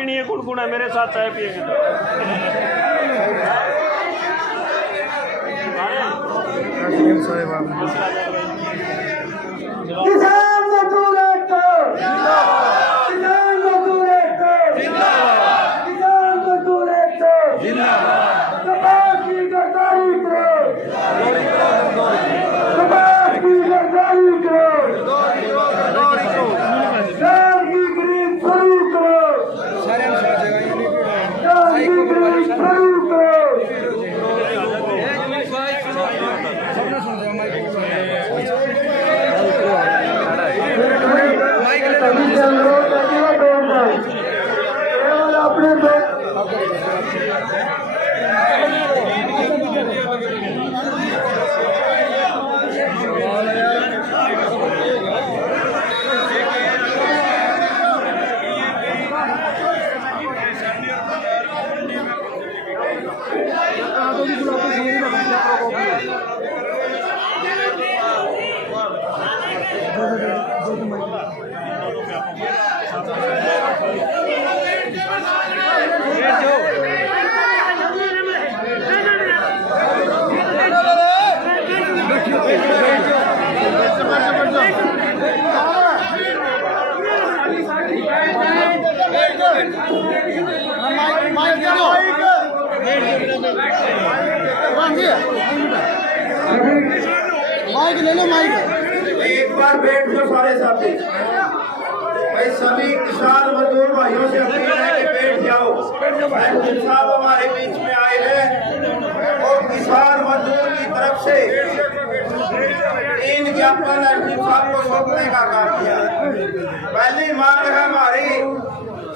पीनी है गुनगुना, मेरे साथ चाय पिएंगे तो किसान मजदूर एकता जिंदाबाद, किसान मजदूर एकता जिंदाबाद, किसान मजदूर एकता जिंदाबाद। कपास की गद्दारी करो, कपास की गद्दारी करो, दाल की खरीद शुरू करो, दाल की खरीद शुरू करो। माइक ले लो, माइक एक बार बैठ लो सारे साथी। भाई सभी किसान मजदूर भाइयों से अपील है कि बैठ जाओ। एसडीएम साहब हमारे बीच में आए हैं और किसान मजदूर की तरफ से 3 ज्ञापन एसडीएम साहब को सौंपने का काम किया। पहली मांग है हमारी,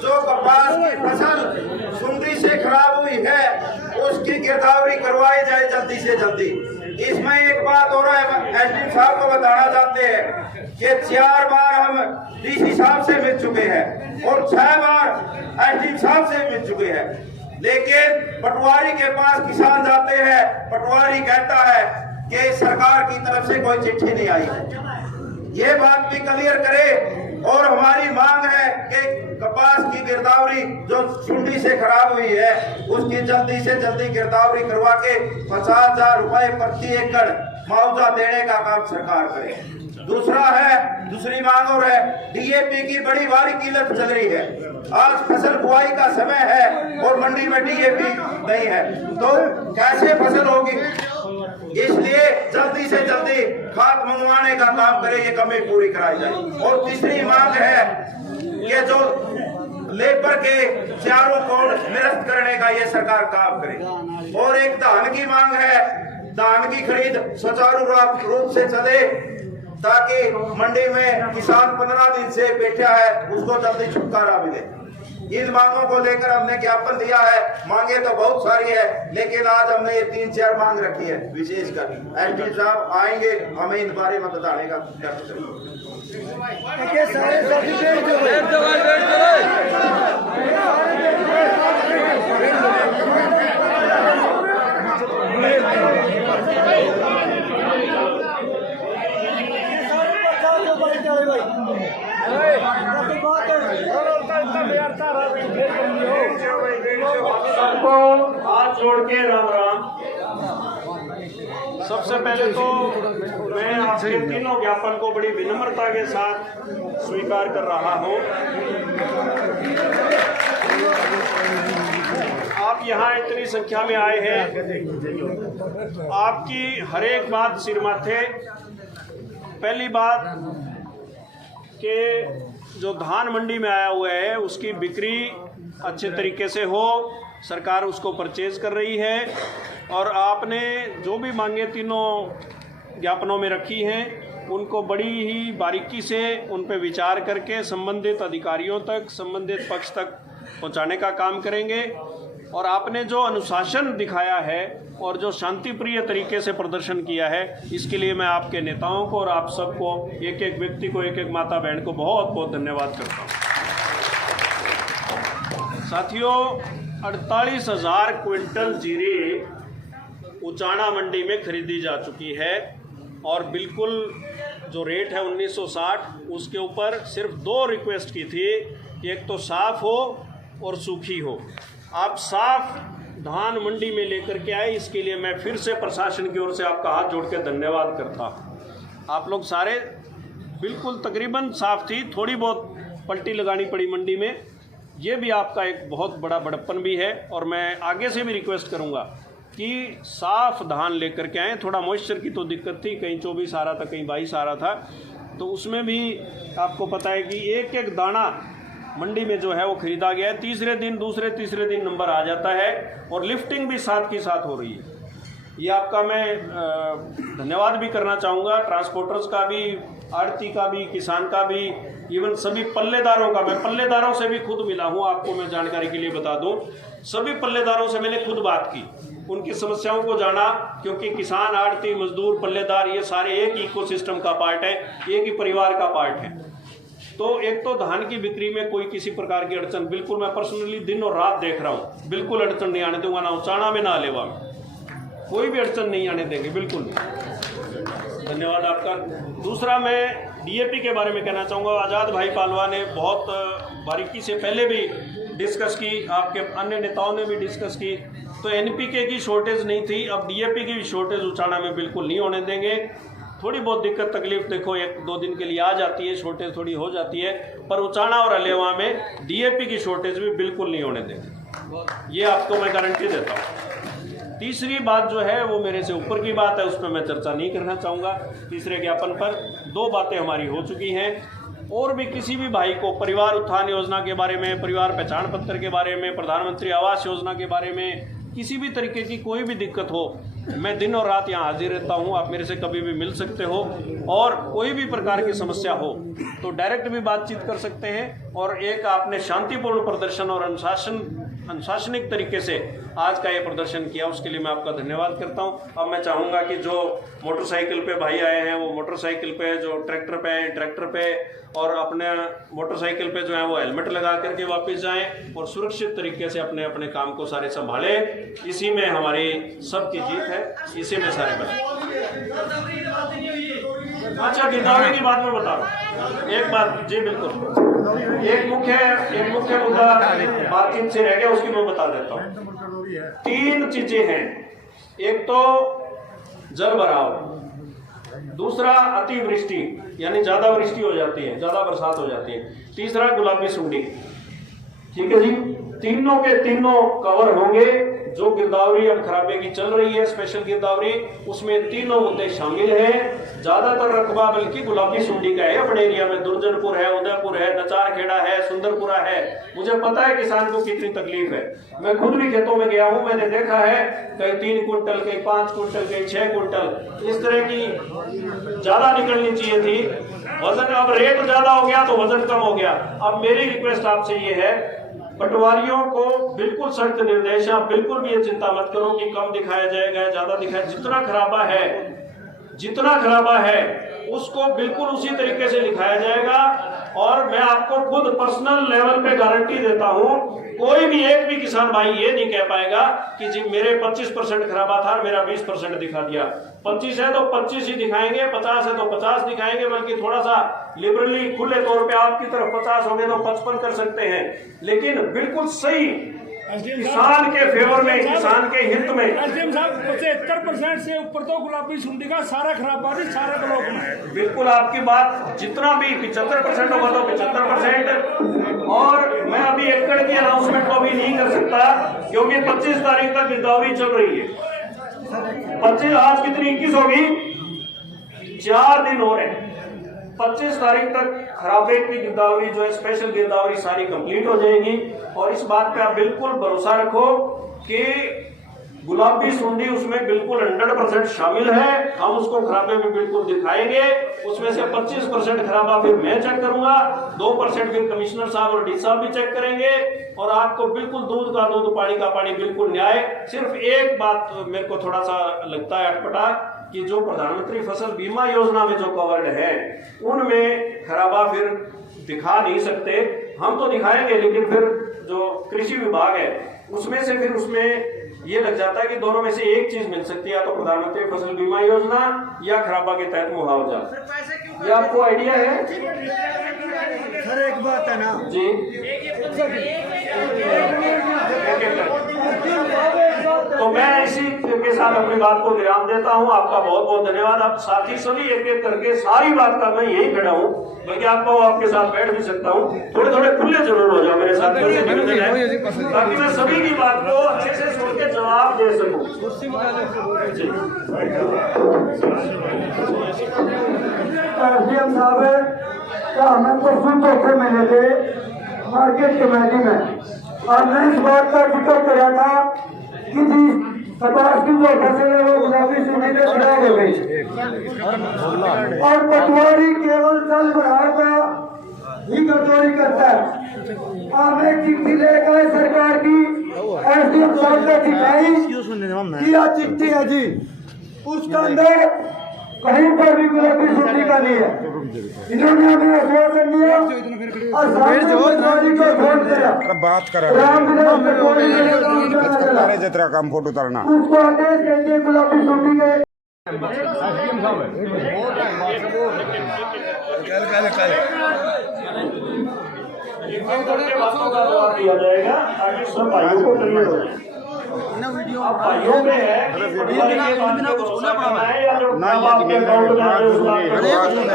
जो कपास की फसल सुंडी से खराब हुई है उसकी गिरदावरी करवाई जाए जल्दी से जल्दी। इसमें एक बात और एसडीएम साहब को बताना चाहते हैं कि 4 बार हम डीसी साहब से मिल चुके हैं और 6 बार एसडीएम साहब से मिल चुके हैं, लेकिन पटवारी के पास किसान जाते हैं, पटवारी कहता है कि सरकार की तरफ से कोई चिट्ठी नहीं आई है। ये बात भी क्लियर करे। और हमारी मांग है कि कपास की गिरदावरी जो सुंडी से खराब हुई है उसकी जल्दी से जल्दी गिरदावरी करवा के 50,000 रुपए प्रति एकड़ मुआवजा देने का काम सरकार करे। दूसरी मांग और है, डीएपी की बड़ी भारी किल्लत चल रही है। आज फसल बुआई का समय है और मंडी में डीएपी नहीं है तो कैसे फसल होगी? इसलिए जल्दी से जल्दी खाद मंगवाने का काम करे, ये कमी पूरी कराई जाए। और तीसरी मांग है कि जो लेबर के चारों कोड निरस्त करने का ये सरकार काम करे। और एक धान की मांग है, धान की खरीद सुचारू रूप से चले ताकि मंडी में किसान 15 दिन से बैठा है उसको जल्दी छुटकारा मिले। इन मांगों को लेकर हमने ज्ञापन दिया है। मांगे तो बहुत सारी है लेकिन आज हमने ये 3-4 मांग रखी है विशेषकर। एसडीएम साहब आएंगे, हमें इन बारे में बताने का सबको हाथ जोड़ के राम राम। सबसे पहले तो मैं आपके तीनों ज्ञापन को बड़ी विनम्रता के साथ स्वीकार कर रहा हूं। आप यहाँ इतनी संख्या में आए हैं, आपकी हर एक बात सिर माथे। पहली बात कि जो धान मंडी में आया हुआ है उसकी बिक्री अच्छे तरीके से हो, सरकार उसको परचेज कर रही है। और आपने जो भी मांगे तीनों ज्ञापनों में रखी हैं उनको बड़ी ही बारीकी से उन पर विचार करके संबंधित अधिकारियों तक, संबंधित पक्ष तक पहुंचाने का काम करेंगे। और आपने जो अनुशासन दिखाया है और जो शांतिप्रिय तरीके से प्रदर्शन किया है, इसके लिए मैं आपके नेताओं को और आप सबको, एक एक व्यक्ति को, एक एक माता बहन को बहुत बहुत धन्यवाद करता हूँ। साथियों, 48,000 क्विंटल जीरे उचाना मंडी में खरीदी जा चुकी है और बिल्कुल जो रेट है 1960, उसके ऊपर सिर्फ 2 रिक्वेस्ट की थी कि एक तो साफ़ हो और सूखी हो। आप साफ धान मंडी में लेकर के आए, इसके लिए मैं फिर से प्रशासन की ओर से आपका हाथ जोड़ के धन्यवाद करता हूँ। आप लोग सारे बिल्कुल तकरीबन साफ थी, थोड़ी बहुत पलटी लगानी पड़ी मंडी में, ये भी आपका एक बहुत बड़ा बड़प्पन भी है। और मैं आगे से भी रिक्वेस्ट करूँगा कि साफ धान लेकर के आएँ। थोड़ा मॉइस्चर की तो दिक्कत थी, कहीं 24 आ रहा था, कहीं 22 आ रहा था, तो उसमें भी आपको पता है कि एक एक दाना मंडी में जो है वो खरीदा गया है। तीसरे दिन, दूसरे तीसरे दिन नंबर आ जाता है और लिफ्टिंग भी साथ की साथ हो रही है। ये आपका मैं धन्यवाद भी करना चाहूँगा, ट्रांसपोर्टर्स का भी, आड़ती का भी, किसान का भी, इवन सभी पल्लेदारों का। मैं पल्लेदारों से भी खुद मिला हूँ, आपको मैं जानकारी के लिए बता दूँ, सभी पल्लेदारों से मैंने खुद बात की, उनकी समस्याओं को जाना, क्योंकि किसान, आड़ती, मजदूर, पल्लेदार ये सारे एक इकोसिस्टम का पार्ट है, एक ही परिवार का पार्ट है। तो एक तो धान की बिक्री में कोई किसी प्रकार की अड़चन, बिल्कुल मैं पर्सनली दिन और रात देख रहा हूँ, बिल्कुल अड़चन नहीं आने दूंगा, ना उचाणा में ना अलेवा में, कोई भी अड़चन नहीं आने देंगे, बिल्कुल नहीं। धन्यवाद आपका। दूसरा मैं डीएपी के बारे में कहना चाहूँगा। आज़ाद भाई पालवा ने बहुत बारीकी से पहले भी डिस्कस की, आपके अन्य नेताओं ने भी डिस्कस की। तो एनपीके की शॉर्टेज नहीं थी, अब डीएपी की भी शॉर्टेज उचाणा में बिल्कुल नहीं होने देंगे। थोड़ी बहुत दिक्कत तकलीफ देखो 1-2 दिन के लिए आ जाती है, शॉर्टेज थोड़ी हो जाती है, पर उचाणा और अलेवा में डीएपी की शॉर्टेज भी बिल्कुल नहीं होने देंगे, ये आपको मैं गारंटी देता हूँ। तीसरी बात जो है वो मेरे से ऊपर की बात है, उस पर मैं चर्चा नहीं करना चाहूँगा। तीसरे ज्ञापन पर 2 बातें हमारी हो चुकी हैं। और भी किसी भी भाई को परिवार उत्थान योजना के बारे में, परिवार पहचान पत्र के बारे में, प्रधानमंत्री आवास योजना के बारे में, किसी भी तरीके की कोई भी दिक्कत हो, मैं दिन और रात यहाँ हाजिर रहता हूँ, आप मेरे से कभी भी मिल सकते हो। और कोई भी प्रकार की समस्या हो तो डायरेक्ट भी बातचीत कर सकते हैं। और एक आपने शांतिपूर्ण प्रदर्शन और अनुशासनिक तरीके से आज का ये प्रदर्शन किया, उसके लिए मैं आपका धन्यवाद करता हूँ। अब मैं चाहूँगा कि जो मोटरसाइकिल पे भाई आए हैं वो मोटरसाइकिल पे, जो ट्रैक्टर पे हैं ट्रैक्टर पे, और अपने मोटरसाइकिल पे जो है वो हेलमेट लगा करके वापस जाएं और सुरक्षित तरीके से अपने अपने काम को सारे संभालें। इसी में हमारी सबकी जीत है, इसी में सारे बने। अच्छा, गिरदावरी की बात मैं बता रहा हूँ, एक बात जी बिल्कुल, एक मुख्य मुद्दा बातचीत से रह गया, उसकी मैं बता देता हूँ। 3 चीजें हैं, एक तो जल भराव, दूसरा अतिवृष्टि यानी ज्यादा वृष्टि हो जाती है, ज्यादा बरसात हो जाती है, तीसरा गुलाबी सुंडी। ठीक है जी, तीनों के तीनों कवर होंगे। जो गिरदावरी अब खराबे की चल रही है, स्पेशल गिरदावरी, उसमें तीनों मुद्दे शामिल हैं। ज्यादातर रकबा बल्कि गुलाबी सुंडी का है अपने एरिया में, दुर्जनपुर है, उदयपुर है, नचारखेड़ा है, सुंदरपुरा है। मुझे पता है किसान को कितनी तकलीफ है, मैं खुद भी खेतों में गया हूं, मैंने देखा है कहीं 3 कुंटल, कहीं 5 कुंटल, कहीं 6 कुंटल, इस तरह की ज्यादा निकलनी चाहिए थी वजन। अब रेट ज्यादा हो गया तो वजन कम हो गया। अब मेरी रिक्वेस्ट आपसे ये है, पटवारियों को बिल्कुल सख्त निर्देश, आप बिल्कुल भी ये चिंता मत करो कि कम दिखाया जाएगा, ज्यादा दिखाया, जितना खराबा है उसको बिल्कुल उसी तरीके से लिखाया जाएगा। और मैं आपको खुद पर्सनल लेवल पे गारंटी देता हूं, कोई भी एक भी किसान भाई ये नहीं कह पाएगा कि जी मेरे 25% खराबा था, मेरा 20% दिखा दिया। 25 है तो 25 ही दिखाएंगे, 50 है तो 50 दिखाएंगे, बल्कि थोड़ा सा लिबरली खुले तौर पे आपकी तरफ 50 हो गए तो 55 कर सकते हैं, लेकिन बिल्कुल सही किसान के फेवर में, किसान के हित में। एसडीएम साहब 75% से ऊपर तो गुलाबी सुंडी का सारा खराबा भी सारे ब्लॉक में। बिल्कुल आपकी बात, जितना भी 75% होगा तो 75%। और मैं अभी एकड़ की अनाउंसमेंट को भी नहीं कर सकता क्योंकि 25 तारीख तक गिरदावरी चल रही है। 25 आज कितनी 21 होगी, 4 दिन हो रहे हैं। 25 तारीख तक खराबे की गिरदावरी जो है, स्पेशल गिरदावरी सारी कंप्लीट हो जाएगी। और इस बात पे आप बिल्कुल भरोसा रखो कि गुलाबी सुंडी उसमें बिल्कुल 100% शामिल है। हम उसको खराबे में बिल्कुल दिखाएंगे। उसमें से 25% खराबा फिर मैं चेक करूंगा, 2% फिर कमिश्नर साहब और डी साहब भी चेक करेंगे। और आपको बिल्कुल दूध का दूध, पानी का पानी, बिल्कुल न्याय। सिर्फ एक बात मेरे को थोड़ा सा लगता है अटपटा कि जो प्रधानमंत्री फसल बीमा योजना में जो कवर्ड है उनमें खराबा फिर दिखा नहीं सकते। हम तो दिखाएंगे, लेकिन फिर जो कृषि विभाग है उसमें से फिर उसमें ये लग जाता है कि दोनों में से एक चीज मिल सकती है, या तो प्रधानमंत्री फसल बीमा योजना या खराबा के तहत मुआवजा। ये आपको आइडिया है? सर एक बात है ना जी, साथ अपनी बात को विराम देता हूं। आपका बहुत बहुत धन्यवाद। आप साथी सभी एक एक करके सारी बात का मैं यहीं खड़ा हूं, बल्कि आपको आपके साथ बैठ भी सकता हूं। थोड़े थोड़े खुले जरूर हो जाओ मेरे साथ, ताकि मैं सभी की बात को अच्छे से सुन के जवाब दे सकूं। एसडीएम साहब हमें परसों धोखे मिले थे मार्केट कमेटी में, और मैं इस बात का जिक्र किया था कि जी कपास की धोखे से वो गुलाबी सुनी में खराब हो गई, और पटवारी केवल दल बढ़ार का ही कटोरी करता है। हमें चिट्ठी लेकर सरकार की एसडीएम साहब को दिखाई कि यह चिट्ठी है जी, उसके अंदर कहीं पर भी गुलाबी सुनी का नहीं है। इन्होंने हमें आश्वासन दिया और सामने पटवारी को फोन किया, बात कर जतरा काम फोटो उतारना उसको आदेश देंगे गुलाबी सुनी के बातों का जवाब दिया जाएगा ताकि सब भाइयों को क्लियर हो जाए। अब भाइयों में है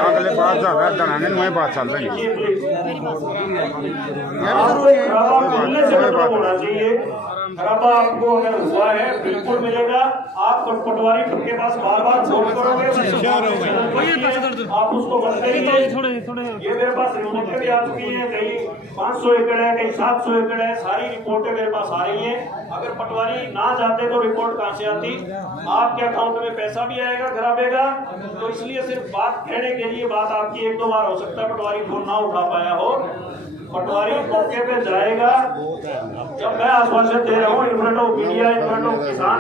अगले बात दनाने में बात चल रही है। होना चाहिए। खराबा आपको अगर हुआ है बिल्कुल मिलेगा। आप पटवारी के पास बार बार फोन करोगे, आप उसको बनते ही ये मेरे पास रिपोर्टें भी आ चुकी हैं, कहीं 500 एकड़ है, कहीं 700 एकड़ है, सारी रिपोर्टें मेरे पास आ रही हैं। अगर पटवारी ना जाते तो रिपोर्ट कहाँ से आती? आपके अकाउंट में पैसा भी आएगा खराबेगा। तो इसलिए सिर्फ बात कहने के लिए बात आपकी एक दो बार हो सकता है पटवारी फोन ना उठा पाया हो, पटवारी मौके पे जाएगा। जब मैं आश्वासन दे रहा हूँ in front of media, in front of किसान,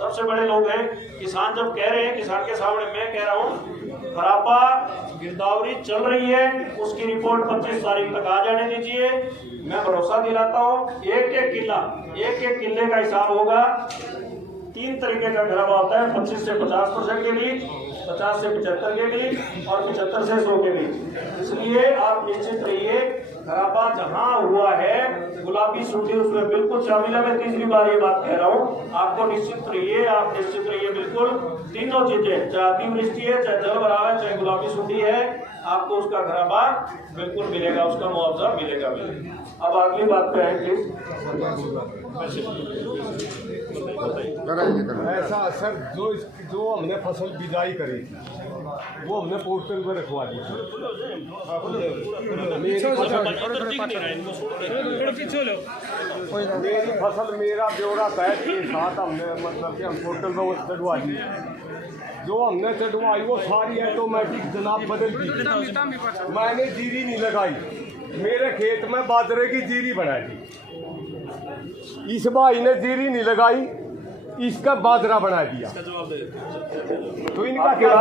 सबसे बड़े लोग हैं किसान, जब कह रहे हैं किसान के सामने मैं कह रहा हूँ खराबा गिरदावरी चल रही है, उसकी रिपोर्ट 25 तारीख तक आ जाने दीजिए। मैं भरोसा दिलाता हूँ एक एक किले का हिसाब होगा। 3 तरीके का खराबा होता है, 25 से 50% के बीच, 50 से 75 के बीच और 75 से 100 के बीच। इसलिए आप निश्चित रहिए खराबा जहां हुआ है गुलाबी सूटी उसमें बिल्कुल शामिल है। मैं तीसरी बार ये बात कह रहा हूँ, आपको निश्चित रहिए बिल्कुल। तीनों चीजें, चाहे अतिवृष्टि है, चाहे जल भराव है, चाहे गुलाबी सूटी है, आपको उसका खराबा बिल्कुल मिलेगा, उसका मुआवजा मिलेगा। अब अगली बात पे है प्लीज। ऐसा सर जो हमने फसल बिजाई करी थी वो हमने पोर्टल में रखवा दी थी। मेरी फसल मेरा ब्यौरा तय के साथ हमने मतलब कि हम पोर्टल में चढ़वा दी। जो हमने चढ़वाई वो सारी ऑटोमेटिक जनाब बदल दी। मैंने जीरी नहीं लगाई, मेरे खेत में बाजरे की जीरी बनाई थी। इस भाई ने जीरी नहीं लगाई, इसका बाजरा बना दिया। तो इनका क्या